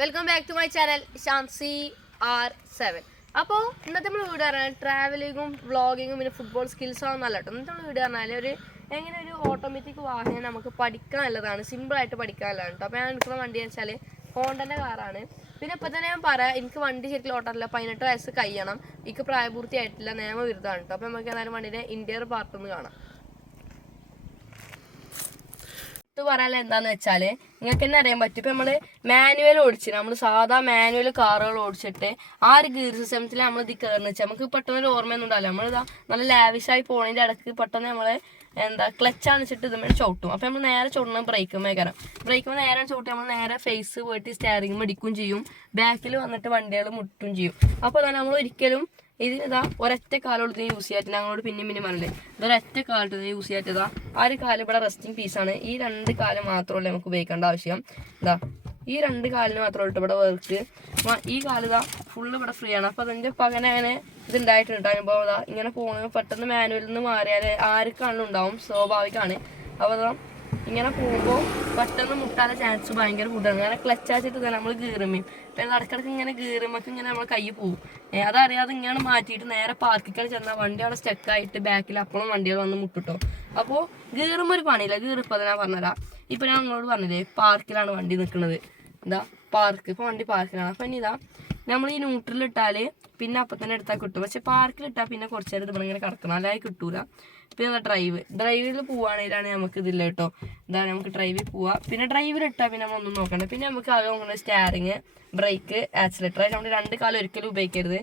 Welcome back to my channel Shamsi R seven അപ്പോൾ ഇന്നത്തെ നമ്മൾ വീട് പറഞ്ഞാൽ ട്രാവലിങ്ങും വ്ളോഗിങ്ങും പിന്നെ ഫുട്ബോൾ സ്കിൽസും ഒന്നല്ല കേട്ടോ. ഇന്നത്തെ നമ്മൾ വീഡിയോ പറഞ്ഞാൽ ഒരു എങ്ങനെ ഒരു ഓട്ടോമാറ്റിക് വാഹനം നമുക്ക് പഠിക്കാൻ നല്ലതാണ് സിമ്പിളായിട്ട് പഠിക്കാൻ നല്ലതാണ് കേട്ടോ. അപ്പോൾ ഞാൻ എടുക്കുന്ന വണ്ടി എന്ന് വെച്ചാൽ ഹോണ്ടന്റെ കാറാണ് പിന്നെ ഇപ്പം തന്നെ ഞാൻ പറയാം എനിക്ക് വണ്ടി ശരിക്കും ഓട്ടറില്ല പതിനെട്ട് വയസ്സ് കഴിയണം. എനിക്ക് പ്രായപൂർത്തിയായിട്ടില്ല. നിയമവിരുദ്ധമാണ് കേട്ടോ. അപ്പോൾ നമുക്ക് ഏതായാലും വണ്ടിയുടെ ഇന്റീരിയർ പാർട്ടൊന്ന് കാണാം. ഇത് പറയാനുള്ള എന്താന്ന് വെച്ചാൽ നിങ്ങൾക്ക് തന്നെ അറിയാൻ പറ്റും. ഇപ്പം നമ്മൾ മാനുവൽ ഓടിച്ച് നമ്മൾ സാധാ മാനുവൽ കാറുകൾ ഓടിച്ചിട്ട് ആ ഒരു ഗീർ സിസ്റ്റത്തിൽ നമ്മൾ ഇത് കയറുന്ന വെച്ചാൽ നമുക്ക് പെട്ടെന്ന് ഒരു ഓർമ്മയൊന്നും ഉണ്ടാവില്ല. നമ്മളിതാ നല്ല ലാവിഷായി പോണതിന്റെ ഇടയ്ക്ക് പെട്ടെന്ന് നമ്മൾ എന്താ ക്ലച്ച് അണിച്ചിട്ട് ഇതുമേ ചവിട്ടും. അപ്പം നമ്മൾ നേരെ ചവിടണം ബ്രേക്ക് മേഖല ബ്രേക്ക് നേരെ ചവിട്ടി നമ്മൾ നേരെ ഫേസ് പോയിട്ട് സ്റ്റാരിങ് മടിക്കും ചെയ്യും. ബാക്കിൽ വന്നിട്ട് വണ്ടികൾ മുട്ടും ചെയ്യും. അപ്പോൾ തന്നെ നമ്മൾ ഒരിക്കലും ഇത് ഇതാ ഒരൊറ്റ കാലോട് യൂസ് ചെയ്യാറ്റില്ല ഞങ്ങളോട് പിന്നെയും പിന്നെ പറഞ്ഞില്ലേ ഇതൊരൊറ്റ കാലത്ത് യൂസ് ചെയ്യാറ്റതാ ആ ഒരു കാലം ഇവിടെ റെസ്റ്റിംഗ് പീസാണ് ഈ രണ്ട് കാലം മാത്രമല്ല നമുക്ക് ഉപയോഗിക്കേണ്ട ആവശ്യം. ഇതാ. ഈ രണ്ട് കാലിന് മാത്രമേ ഇവിടെ വർക്ക് ഈ കാലം ഇതാ ഫുള്ള് ഇവിടെ ഫ്രീ ആണ്. അപ്പോൾ അതിന്റെ പകരം അങ്ങനെ ഇത് ഉണ്ടായിട്ടുണ്ട് അനുഭവം ഇതാ. ഇങ്ങനെ പോകുന്നത് പെട്ടെന്ന് മാനുവലിൽ നിന്ന് മാറിയാൽ ആർക്കാണെങ്കിലും ഉണ്ടാവും. സ്വാഭാവികമാണ്. അപ്പോൾ ഇതാ ഇങ്ങനെ പോകുമ്പോൾ പെട്ടെന്ന് മുട്ടാനുള്ള ചാൻസ് ഭയങ്കര കൂടുതലാണ് ക്ലച്ച് ആച്ചിട്ട് തന്നെ നമ്മൾ ഗീറുമ്മയും പിന്നെ ഇടക്കിടക്ക് ഇങ്ങനെ കീറുമ്പോൾ ഇങ്ങനെ നമ്മൾ കൈ പോകും അതറിയാതെ ഇങ്ങനെ മാറ്റിയിട്ട് നേരെ പാർക്കിക്കൽ ചെന്നാൽ വണ്ടി അവിടെ സ്റ്റക്കായിട്ട് ബാക്കിൽ അപ്പോഴും വണ്ടികൾ വന്ന് മുട്ടിട്ടോ. അപ്പോൾ കീറുമ്പോൾ ഒരു പണിയില്ല. കീറിപ്പോൾ ഞാൻ പറഞ്ഞുതരാം ഇപ്പം ഞാൻ നിങ്ങളോട് പറഞ്ഞില്ലേ പാർക്കിലാണ് വണ്ടി നിൽക്കുന്നത് എന്താ? പാർക്ക് ഇപ്പോൾ വണ്ടി പാർക്കിലാണ് അപ്പം ഇനി ഇതാ നമ്മൾ ഈ ന്യൂട്രൽ ഇട്ടാൽ പിന്നെ അപ്പം തന്നെ എടുത്താൽ കിട്ടും. പക്ഷെ പാർക്കിൽ ഇട്ടാൽ പിന്നെ കുറച്ച് നേരം നമ്മൾ ഇങ്ങനെ കിടക്കണം. അല്ലാതെ കിട്ടൂല. പിന്നെ ഡ്രൈവ് ഡ്രൈവിൽ പോവുകയാണെങ്കിലാണ് നമുക്ക് ഇതില്ല കേട്ടോ. ഇതാ നമുക്ക് ഡ്രൈവിൽ പോവാം. പിന്നെ ഡ്രൈവിൽ ഇട്ടാൽ പിന്നെ നമ്മളൊന്നും നോക്കണ്ട. പിന്നെ നമുക്ക് ആകെ നോക്കുന്നത് സ്റ്റാറിങ് ബ്രേക്ക് ആക്സിലേറ്റർ നമ്മൾ രണ്ട് കാലം ഒരിക്കലും ഉപയോഗിക്കരുത്.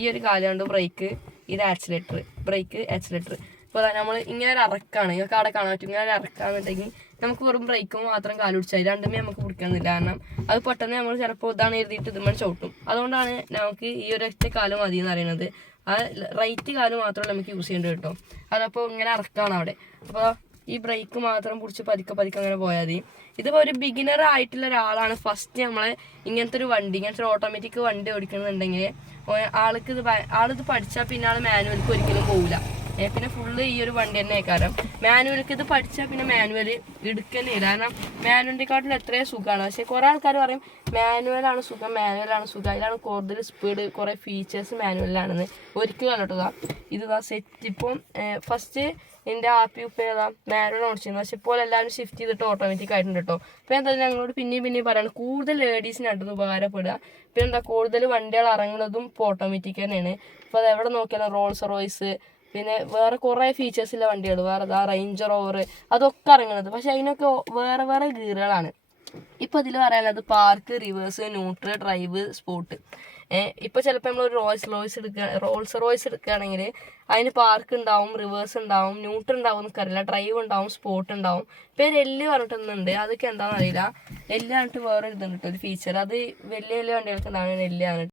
ഈ ഒരു കാലം കൊണ്ട് ബ്രേക്ക് ഇത് ആക്സിലേറ്റർ ബ്രേക്ക് ആക്സിലേറ്റർ ഇപ്പോൾ നമ്മൾ ഇങ്ങനെ ഒരു അറക്കാണ്. നിങ്ങൾക്ക് അവിടെ കാണാൻ പറ്റും. ഇങ്ങനെ ഒരു ഇറക്കാന്നുണ്ടെങ്കിൽ നമുക്ക് വെറും ബ്രേക്ക് മാത്രം കാൽ പിടിച്ചാൽ രണ്ടുമേ നമുക്ക് പിടിക്കുന്നില്ല കാരണം അത് പെട്ടെന്ന് നമ്മൾ ചിലപ്പോൾ ഇതാണ് എഴുതിയിട്ട് ഇതുമ്പോൾ ചവിട്ടും. അതുകൊണ്ടാണ് നമുക്ക് ഈ ഒരു ഒറ്റ കാലം മതി എന്ന് പറയുന്നത്. ആ റൈറ്റ് കാലം മാത്രമല്ല നമുക്ക് യൂസ് ചെയ്യേണ്ടത് കേട്ടോ. അതപ്പോൾ ഇങ്ങനെ ഇറക്കാണ് അവിടെ. അപ്പോൾ ഈ ബ്രേക്ക് മാത്രം പിടിച്ച് പതുക്കെ പതുക്കെ അങ്ങനെ പോയാൽ മതി. ഇതിപ്പോൾ ഒരു ബിഗിനർ ആയിട്ടുള്ള ഒരാളാണ് ഫസ്റ്റ് നമ്മളെ ഇങ്ങനത്തെ ഒരു വണ്ടി ഇങ്ങനത്തെ ഒരു ഓട്ടോമാറ്റിക് വണ്ടി ഓടിക്കണമെന്നുണ്ടെങ്കിൽ ആൾക്ക് ഇത് ആളിത് പഠിച്ചാൽ പിന്നെ ആൾ മാനുവൽക്ക് ഒരിക്കലും പോകില്ല ഏ, പിന്നെ ഫുള്ള് ഈ ഒരു വണ്ടി തന്നെ കാരണം മാനുവൽക്ക് ഇത് പഠിച്ചാൽ പിന്നെ മാനുവൽ എടുക്കുന്നില്ല കാരണം മാനുവലിനെക്കാട്ടിലും എത്രയോ സുഖമാണ് പക്ഷെ കുറേ ആൾക്കാർ പറയും മാനുവലാണ് സുഖം മാനുവലാണ് സുഖം. അതിലാണ് കൂടുതൽ സ്പീഡ് കുറേ ഫീച്ചേഴ്സ് മാനുവലിലാണെന്ന്. ഒരിക്കലും കണ്ടിട്ട് ഇത് സെറ്റ് ഇപ്പം ഫസ്റ്റ് എന്റെ ആപ്പി ഉപ്പ ഏതാ മാനുവൽ ഓടിച്ചിരുന്നു പക്ഷെ ഇപ്പോൾ എല്ലാവരും ഷിഫ്റ്റ് ചെയ്തിട്ട് ഓട്ടോമാറ്റിക് ആയിട്ടുണ്ട് കേട്ടോ. അപ്പോൾ എന്തായാലും ഞങ്ങളോട് പിന്നെയും പിന്നെയും പറയുന്നത് കൂടുതൽ ലേഡീസിനായിട്ടൊന്ന് ഉപകാരപ്പെടുക. പിന്നെ എന്താ കൂടുതൽ വണ്ടികൾ ഇറങ്ങുന്നതും ഇപ്പോൾ ഓട്ടോമാറ്റിക് തന്നെയാണ്. ഇപ്പോൾ അത് എവിടെ നോക്കിയാലും റോൾസ് റോയ്സ് പിന്നെ വേറെ കുറേ ഫീച്ചേഴ്സ് ഉള്ള വണ്ടികൾ വേറെ ആ റേഞ്ചർ ഓവർ അതൊക്കെ ഇറങ്ങുന്നത്. പക്ഷെ അതിനൊക്കെ വേറെ വേറെ ഗീറുകളാണ് ഇപ്പൊ ഇതിൽ പറയാനുള്ളത് park reverse neutral drive spot ഏഹ് ഇപ്പൊ ചിലപ്പോൾ നമ്മൾ ഒരു റോൾസ് റോയ്സ് എടുക്കുക റോൾസ് റോയ്സ് എടുക്കുകയാണെങ്കിൽ അതിന് പാർക്ക് ഉണ്ടാവും റിവേഴ്സ് ഉണ്ടാവും ന്യൂട്രൽ ഉണ്ടാവും എന്നൊക്കെ അറിയില്ല ഡ്രൈവ് ഉണ്ടാവും സ്പോട്ട് ഉണ്ടാവും പേര് എല്ല് പറഞ്ഞിട്ടൊന്നുണ്ട്. അതൊക്കെ എന്താണെന്ന് അറിയില്ല എല്ല് പറഞ്ഞിട്ട് വേറെ ഇതുണ്ട് ഒരു ഫീച്ചർ അത് വലിയ വലിയ വണ്ടികൾക്ക് ഉണ്ടാകുന്ന എല്ലാണ്